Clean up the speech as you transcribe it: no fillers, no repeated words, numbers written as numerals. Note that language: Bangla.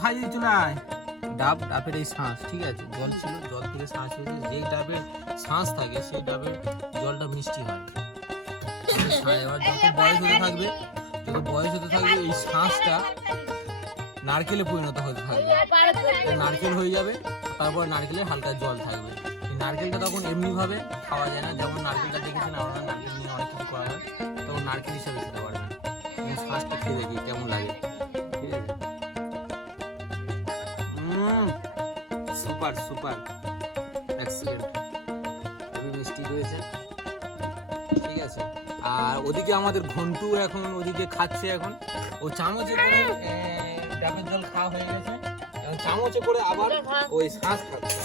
খাইয়ে চলায় ডাবের এই শ্বাস, ঠিক আছে, জল ছিল, জল থেকে শ্বাস হয়েছে, যেই ডাবের শ্বাস থাকে সেই ডাবের জলটা মিষ্টি হয়। এবার যত বয়স হতে থাকবে এই শ্বাসটা নারকেলে পরিণত হতে থাকবে, নারকেল হয়ে যাবে, তারপর নারকেলের হালকা জল থাকবে। এই নারকেলটা তখন এমনি ভাবে খাওয়া যায় না, যেমন নারকেলটা দেখেছেন আপনারা, নারকেল নিয়ে অনেক কিছু করা হয়, তখন নারকেল হিসাবে খেতে পারবেন। শ্বাসটা খেয়ে দেখি কেমন লাগে, ঠিক আছে। সুপার সুপার এক্সিলেন্ট, খুবই মিষ্টি হয়েছে, ঠিক আছে। আর ওদিকে আমাদের ঘন্টু এখন ওদিকে খাচ্ছে, এখন ও চামচে করে ডাবের জল খাওয়া হয়ে গেছে, চামচে করে আবার ওই শ্বাস খাচ্ছে।